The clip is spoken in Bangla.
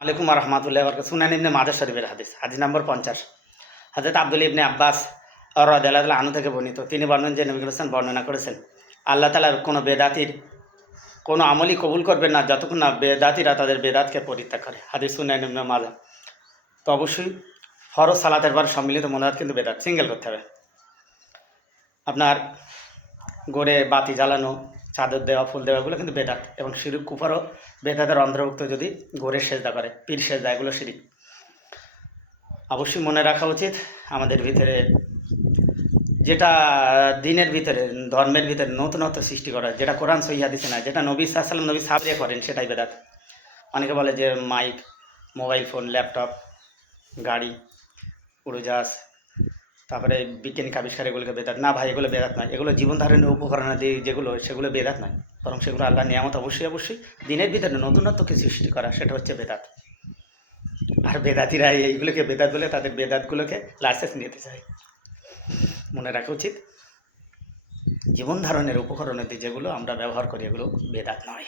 আলাইকুম রহমতুল্লাহ বরকাত সুনান ইবনে মাজার শরীফের হাদিস হাদিস নম্বর পঞ্চাশ। হাজরত আব্দুল ইবনে আব্বাস রদাল্লাহ আনু থেকে বর্ণিত। তিনি বর্ণন যে নবী হোসেন বর্ণনা করেছেন, আল্লাহ তালার কোনো বেদাতির কোনো আমলই কবুল করবেন না, যতক্ষণ না বেদাতিরা তাদের বেদাতকে পরিত্যাগ করে। হাদিস সুনান ইবনে মাজা। তো অবশ্যই ফরজ সালাতের পর সম্মিলিত মনোহাত কিন্তু বেদাত, সিঙ্গেল করতে হবে। আপনার গড়ে বাতি জ্বালানো চাদর দেওয়া, ফুল দেওয়া, এগুলো কিন্তু বেদাত এবং শিরিক কুফারও বেদাতের অন্তর্ভুক্ত যদি গোড়ের সেজদা করে পীর সেজদা, এগুলো শিরিক অবশ্যই মনে রাখা উচিত আমাদের ভিতরে যেটা দিনের ভিতরে, ধর্মের ভিতরে নতুনত্ব সৃষ্টি করা, যেটা কোরআন সহিয়া দিছে না যেটা নবী সাল্লাম নবী সাবরে করেন, সেটাই বেদাত। অনেকে বলে যে মাইক, মোবাইল ফোন, ল্যাপটপ, গাড়ি, উড়োজাহাজ তারপরে বিজ্ঞানিক আবিষ্কার এগুলোকে বেদাত। না ভাই, এগুলো বেদাত নয়। এগুলো জীবন ধারণের উপকরণাদি যেগুলো, সেগুলো বেদাত নয়। বরং সেগুলো আল্লাহ নিয়ামত অবশ্যই অবশ্যই দিনের ভিতরে নতুনত্বকে সৃষ্টি করা, সেটা হচ্ছে বেদাত। আর বেদাতিরা এইগুলোকে বেদাত বলে তাদের বেদাতগুলোকে লাইসেন্স নিতে চায়। মনে রাখা উচিত জীবন ধারণের উপকরণাদি যেগুলো আমরা ব্যবহার করি, এগুলো বেদাত নয়।